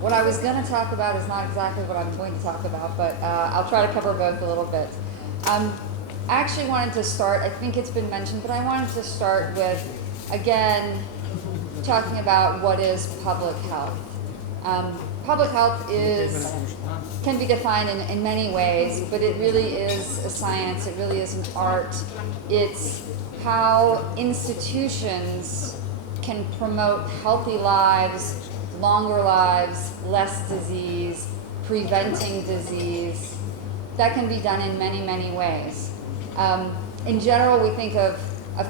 What I was going to talk about is not exactly what I'm going to talk about, but I'll try to cover both a little bit. I actually wanted to start, I think it's been mentioned, but I wanted to start with, again, talking about what is public health. Public health can be defined in many ways, but it really is a science, it really is an art. It's how institutions can promote healthy lives, longer lives, less disease, preventing disease. That can be done in many, many ways. In general, we think of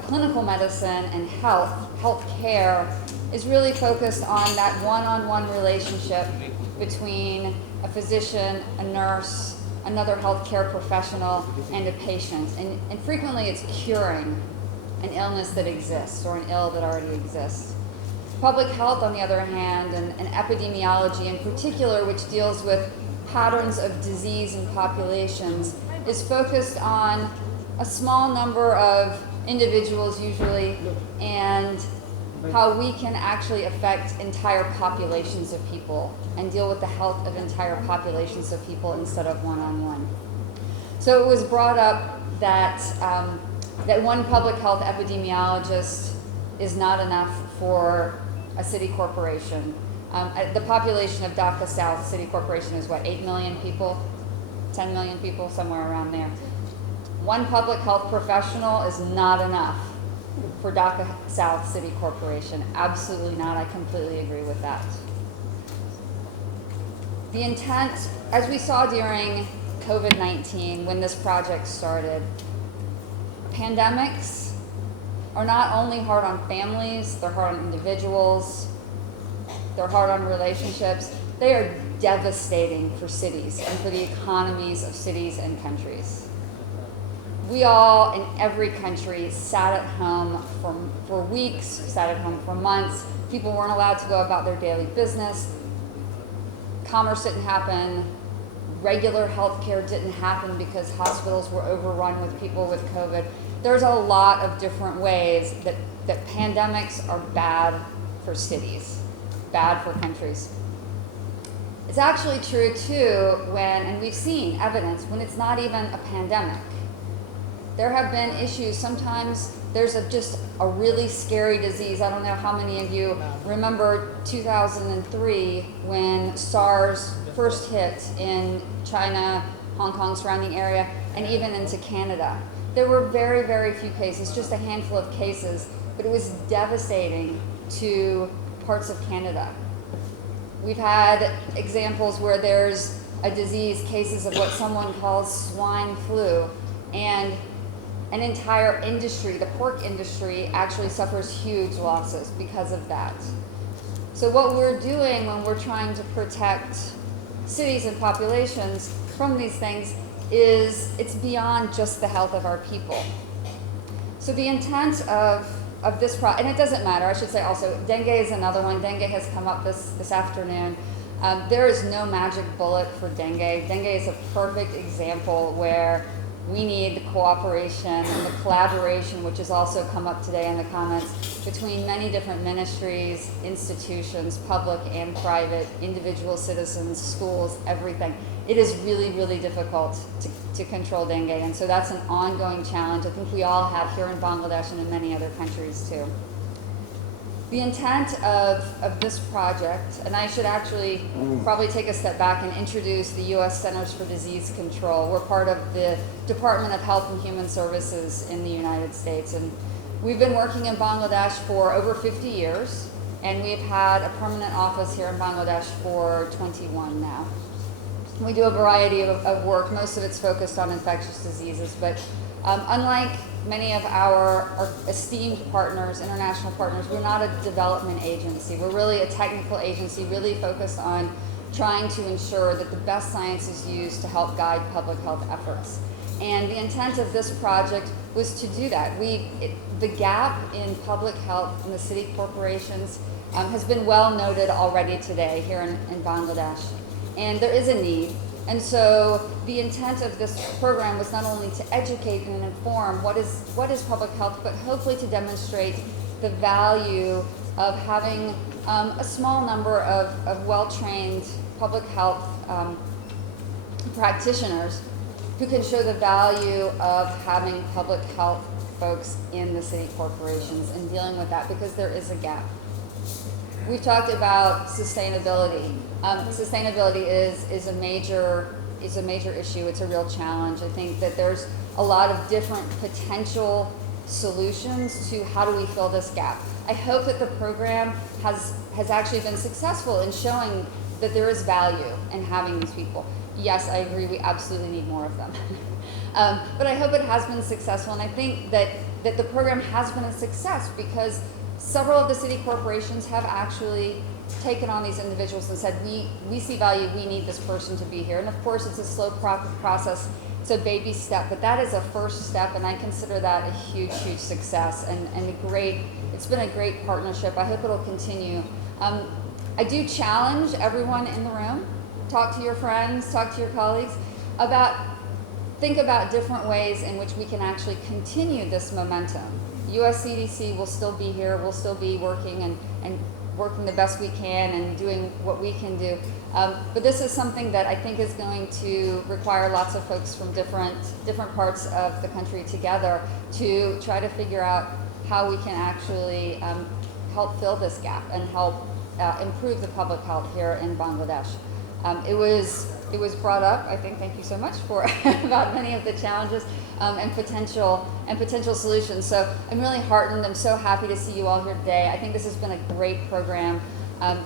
clinical medicine and health care is really focused on that one-on-one relationship between a physician, a nurse, another healthcare professional, and a patient. And frequently it's curing an illness that exists or an ill that already exists. Public health, on the other hand, and epidemiology in particular, which deals with patterns of disease in populations, is focused on a small number of individuals usually, and how we can actually affect entire populations of people and deal with the health of entire populations of people instead of one-on-one. So it was brought up that that one public health epidemiologist is not enough for a city corporation. The population of Dhaka South City Corporation is what, 8 million people, 10 million people, somewhere around there. One public health professional is not enough for Dhaka South City Corporation. Absolutely not. I completely agree with that. The intent, as we saw during COVID-19 when this project started, pandemics are not only hard on families, they're hard on individuals, they're hard on relationships. They are devastating for cities and for the economies of cities and countries. We all, in every country, sat at home for weeks, sat at home for months. People weren't allowed to go about their daily business. Commerce didn't happen. Regular health care didn't happen because hospitals were overrun with people with COVID. There's a lot of different ways that pandemics are bad for cities, bad for countries. It's actually true too and we've seen evidence when it's not even a pandemic. There have been issues. Sometimes there's just a really scary disease. I don't know how many of you remember 2003 when SARS first hit in China, Hong Kong surrounding area, and even into Canada. There were very, very few cases, just a handful of cases, but it was devastating to parts of Canada. We've had examples where there's a disease, cases of what someone calls swine flu, and an entire industry, the pork industry, actually suffers huge losses because of that. So what we're doing when we're trying to protect cities and populations from these things is it's beyond just the health of our people. So the intent of this and it doesn't matter, I should say also, dengue is another one. Dengue has come up this afternoon. There is no magic bullet for dengue. Dengue is a perfect example where we need the cooperation and the collaboration, which has also come up today in the comments, between many different ministries, institutions, public and private, individual citizens, schools, everything. It is really, really difficult to control dengue, and so that's an ongoing challenge I think we all have here in Bangladesh and in many other countries too. The intent of this project, and I should actually probably take a step back and introduce the U.S. Centers for Disease Control. We're part of the Department of Health and Human Services in the United States, and we've been working in Bangladesh for over 50 years, and we've had a permanent office here in Bangladesh for 21 now. We do a variety of work. Most of it's focused on infectious diseases, but unlike many of our esteemed partners, international partners, we're not a development agency. We're really a technical agency, really focused on trying to ensure that the best science is used to help guide public health efforts. And the intent of this project was to do that. The gap in public health in the city corporations has been well noted already today here in Bangladesh. And there is a need. And so the intent of this program was not only to educate and inform what is public health, but hopefully to demonstrate the value of having a small number of well-trained public health practitioners who can show the value of having public health folks in the city corporations and dealing with that, because there is a gap. We've talked about sustainability. Sustainability is a major issue. It's a real challenge. I think that there's a lot of different potential solutions to how do we fill this gap. I hope that the program has actually been successful in showing that there is value in having these people. Yes, I agree, we absolutely need more of them. But I hope it has been successful, and I think that the program has been a success because several of the city corporations have actually taken on these individuals and said, we see value, we need this person to be here. And of course, it's a slow process, it's a baby step, but that is a first step, and I consider that a huge, huge success and it's been a great partnership. I hope it'll continue. I do challenge everyone in the room, talk to your friends, talk to your colleagues, think about different ways in which we can actually continue this momentum. US CDC will still be here, we'll still be working and working the best we can and doing what we can do. But this is something that I think is going to require lots of folks from different parts of the country together to try to figure out how we can actually help fill this gap and help improve the public health here in Bangladesh. It was brought up, I think, thank you so much for about many of the challenges and potential solutions. So I'm really heartened. I'm so happy to see you all here today. I think this has been a great program.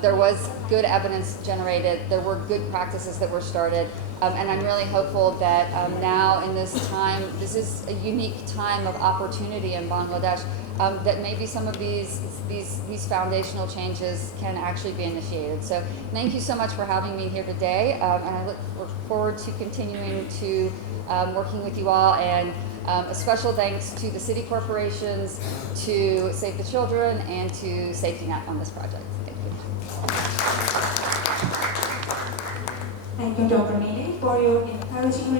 There was good evidence generated. There were good practices that were started. And I'm really hopeful that now in this time, this is a unique time of opportunity in Bangladesh, that maybe some of these foundational changes can actually be initiated. So thank you so much for having me here today, and I look forward to continuing to working with you all, and a special thanks to the city corporations, to Save the Children, and to Safety Net on this project. Thank you. Thank you, Dr. Neely, for your encouraging